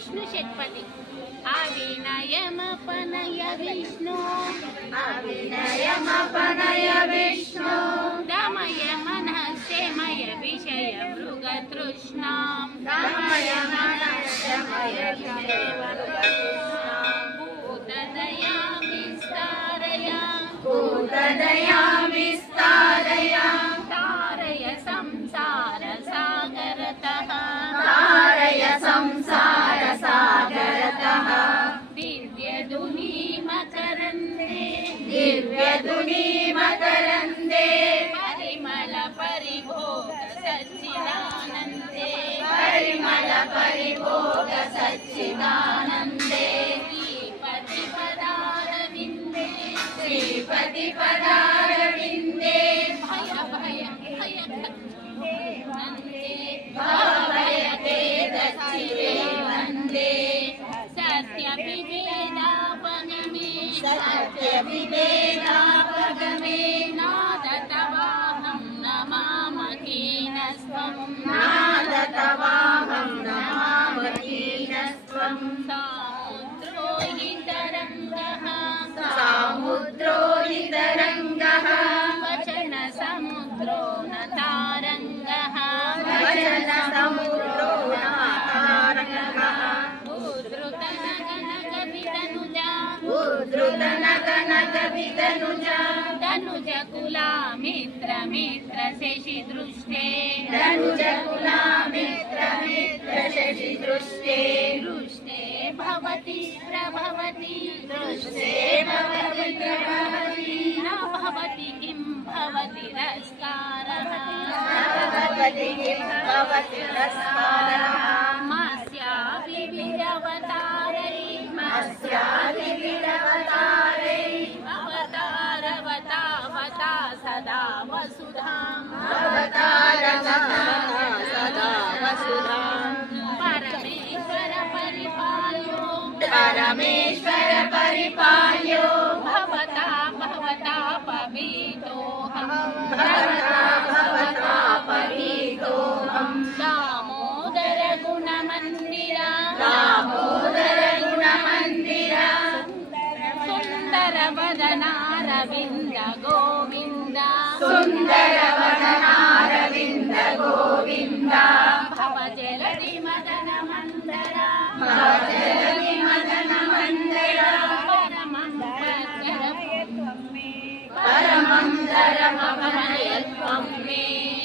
विष्णु षट्पदी अविनयमपनय विष्णु दमय मनस्यमय विषय मृगतृष्णां भूतदया विस्तारय तारय संसार सागरतः दिव्यधुनी मकरन्दे परिमल परिभोग सच्चिदानन्दे श्रीपति पदारविन्दे भावयते दच्चिरे वन्दे सत्यविवेदापगमे नादतवाहं नमामकीनस्त्वं सामुद्रो हि तरङ्गः वचन समुद्रो न तारङ्गः उद्धृतनकनकवितनुजा तनुजकुला मित्र शशि दृष्टे दृष्टे भवति प्रभवति न भवति किं भवति रस्कारः अवतारवता सदा वसुधां परमेश्वर परिपाल्यो भवता पवितोऽहं दामोदर गुणमन्दिरा सुन्दर वदनारविन्द गोविन्द भव जलधि मदन मन्दरा परमं धरमभयत्वं मे